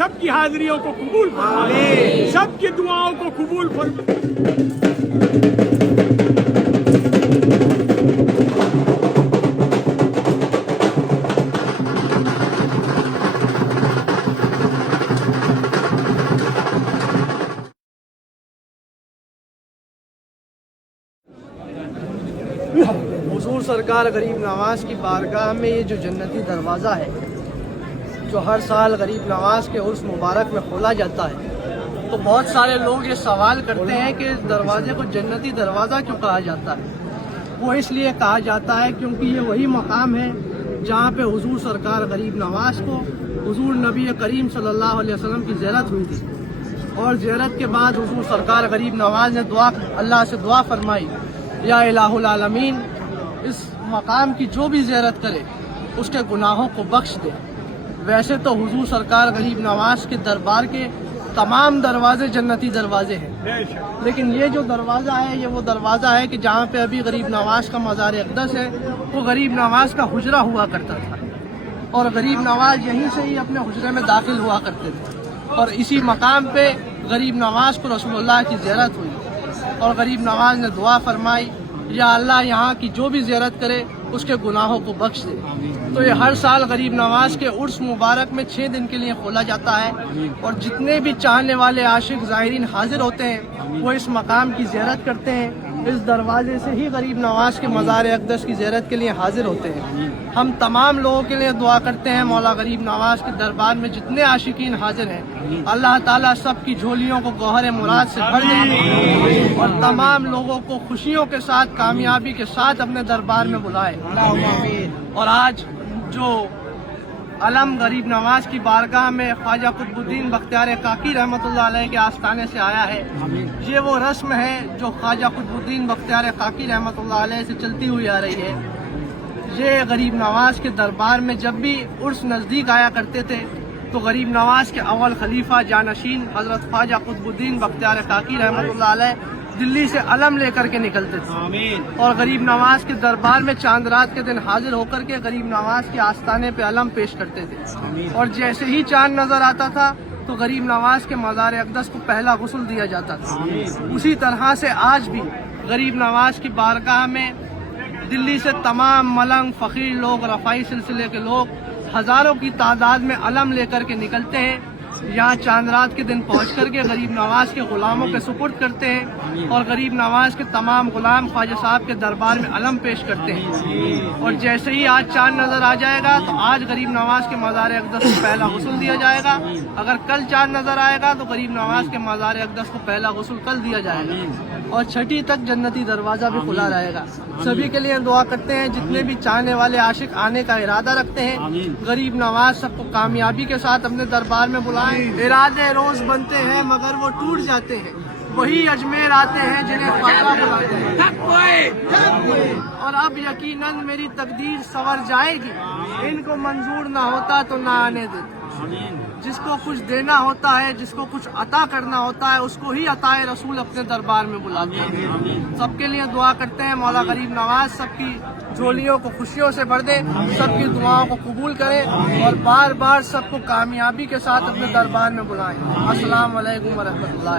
سب کی حاضریوں کو قبول فرمائے، سب کی دعاؤں کو قبول فرمائے۔ حضور سرکار غریب نواز کی بارگاہ میں یہ جو جنتی دروازہ ہے جو ہر سال غریب نواز کے عرس مبارک میں کھولا جاتا ہے، تو بہت سارے لوگ یہ سوال کرتے ہیں کہ اس دروازے کو جنتی دروازہ کیوں کہا جاتا ہے؟ وہ اس لیے کہا جاتا ہے کیونکہ یہ وہی مقام ہے جہاں پہ حضور سرکار غریب نواز کو حضور نبی کریم صلی اللہ علیہ وسلم کی زیارت ہوئی تھی، اور زیارت کے بعد حضور سرکار غریب نواز نے اللہ سے دعا فرمائی، یا الہ العالمین اس مقام کی جو بھی زیارت کرے اس کے گناہوں کو بخش دے۔ ویسے تو حضور سرکار غریب نواز کے دربار کے تمام دروازے جنتی دروازے ہیں، لیکن یہ جو دروازہ ہے یہ وہ دروازہ ہے کہ جہاں پہ ابھی غریب نواز کا مزار اقدس ہے، وہ غریب نواز کا حجرہ ہوا کرتا تھا، اور غریب نواز یہیں سے ہی اپنے حجرے میں داخل ہوا کرتے تھے، اور اسی مقام پہ غریب نواز کو رسول اللہ کی زیارت ہوئی، اور غریب نواز نے دعا فرمائی، یا اللہ یہاں کی جو بھی زیارت کرے اس کے گناہوں کو بخش دے۔ تو یہ ہر سال غریب نواز کے عرس مبارک میں 6 دن کے لیے کھولا جاتا ہے، اور جتنے بھی چاہنے والے عاشق زائرین حاضر ہوتے ہیں وہ اس مقام کی زیارت کرتے ہیں، اس دروازے سے ہی غریب نواز کے مزار اقدس کی زیارت کے لیے حاضر ہوتے ہیں۔ ہم تمام لوگوں کے لیے دعا کرتے ہیں مولا غریب نواز کے دربار میں جتنے عاشقین حاضر ہیں اللہ تعالیٰ سب کی جھولیوں کو گوہر مراد سے بھر دے، اور تمام لوگوں کو خوشیوں کے ساتھ کامیابی کے ساتھ اپنے دربار میں بلائے۔ اور آج جو علم غریب نواز کی بارگاہ میں خواجہ قطب الدین بختیار کاکی رحمۃ اللہ علیہ کے آستانے سے آیا ہے، یہ وہ رسم ہے جو خواجہ قطب الدین بختیار کاکی رحمۃ اللہ علیہ سے چلتی ہوئی آ رہی ہے۔ یہ غریب نواز کے دربار میں جب بھی عرس نزدیک آیا کرتے تھے تو غریب نواز کے اول خلیفہ جانشین حضرت خواجہ قطب الدین بختیار کاکی رحمۃ اللہ علیہ دلی سے علم لے کر کے نکلتے تھے، اور غریب نواز کے دربار میں چاند رات کے دن حاضر ہو کر کے غریب نواز کے آستانے پہ علم پیش کرتے تھے، اور جیسے ہی چاند نظر آتا تھا تو غریب نواز کے مزار اقدس کو پہلا غسل دیا جاتا تھا۔ اسی طرح سے آج بھی غریب نواز کی بارگاہ میں دلی سے تمام ملنگ فقیر لوگ، رفاعی سلسلے کے لوگ ہزاروں کی تعداد میں علم لے کر کے نکلتے ہیں، یہاں چاند رات کے دن پہنچ کر کے غریب نواز کے غلاموں کے سپرد کرتے ہیں، اور غریب نواز کے تمام غلام خواجہ صاحب کے دربار میں علم پیش کرتے ہیں۔ اور جیسے ہی آج چاند نظر آ جائے گا تو آج غریب نواز کے مزار اقدس کو پہلا غسل دیا جائے گا، اگر کل چاند نظر آئے گا تو غریب نواز کے مزار اقدس کو پہلا غسل کل دیا جائے گا، اور 6 تک جنتی دروازہ بھی کھلا رہے گا۔ سبھی کے لیے دعا کرتے ہیں جتنے بھی چاہنے والے عاشق آنے کا ارادہ رکھتے ہیں، غریب نواز سب کو کامیابی کے ساتھ اپنے دربار میں بلائیں۔ ارادے روز بنتے ہیں مگر وہ ٹوٹ جاتے ہیں، وہی اجمیر آتے ہیں جنہیں خواجہ بلاتے ہیں، اور اب یقیناً میری تقدیر سنور جائے گی، ان کو منظور نہ ہوتا تو نہ آنے دیتے۔ جس کو کچھ دینا ہوتا ہے، جس کو کچھ عطا کرنا ہوتا ہے، اس کو ہی عطا رسول اپنے دربار میں بلاتے ہیں۔ سب کے لیے دعا کرتے ہیں مولا غریب نواز سب کی جھولیوں کو خوشیوں سے بھر دے، سب کی دعاؤں کو قبول کرے، اور بار بار سب کو کامیابی کے ساتھ اپنے دربار میں بلائیں۔ السلام علیکم ورحمۃ اللہ۔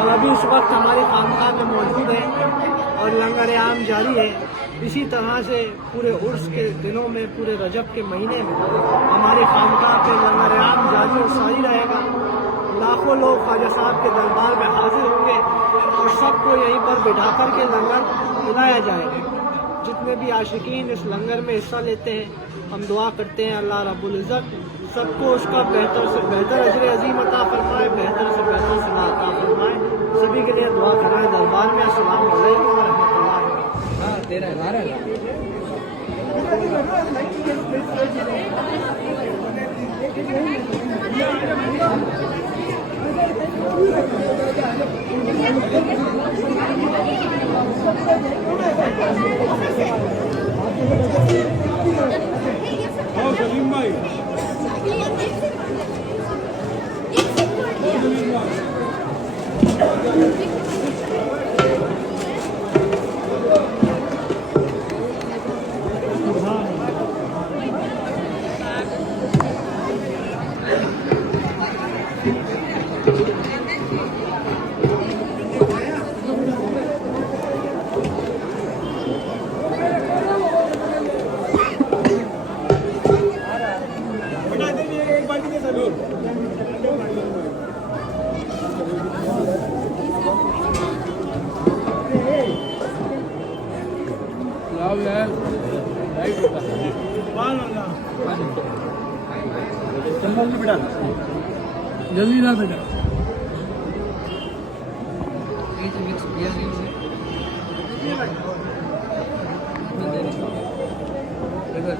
اور ابھی اس وقت ہماری خانقاہ میں موجود ہیں اور لنگر عام جاری ہے. اسی طرح سے پورے عرس کے دنوں میں، پورے رجب کے مہینے میں ہماری خانقاہ پہ لنگر عام جاری اور ساری رہے گا. لاکھوں لوگ خواجہ صاحب کے دربار میں حاضر ہوں گے اور سب کو یہیں پر بٹھا کر کے لنگر کھلایا جائے گا. جتنے بھی عاشقین اس لنگر میں حصہ لیتے ہیں، ہم دعا کرتے ہیں اللہ رب العزت سب کو اس کا بہتر سے بہتر اجر عظیم عطا فرمائے، بہتر سے بہتر صلاح عطا فرمائے. سبھی کے لیے دعا کرائے دربار میں. السلام علیکم ورحمۃ اللہ. اور سلیم بھائی جلدی نہ بیٹا. ادھر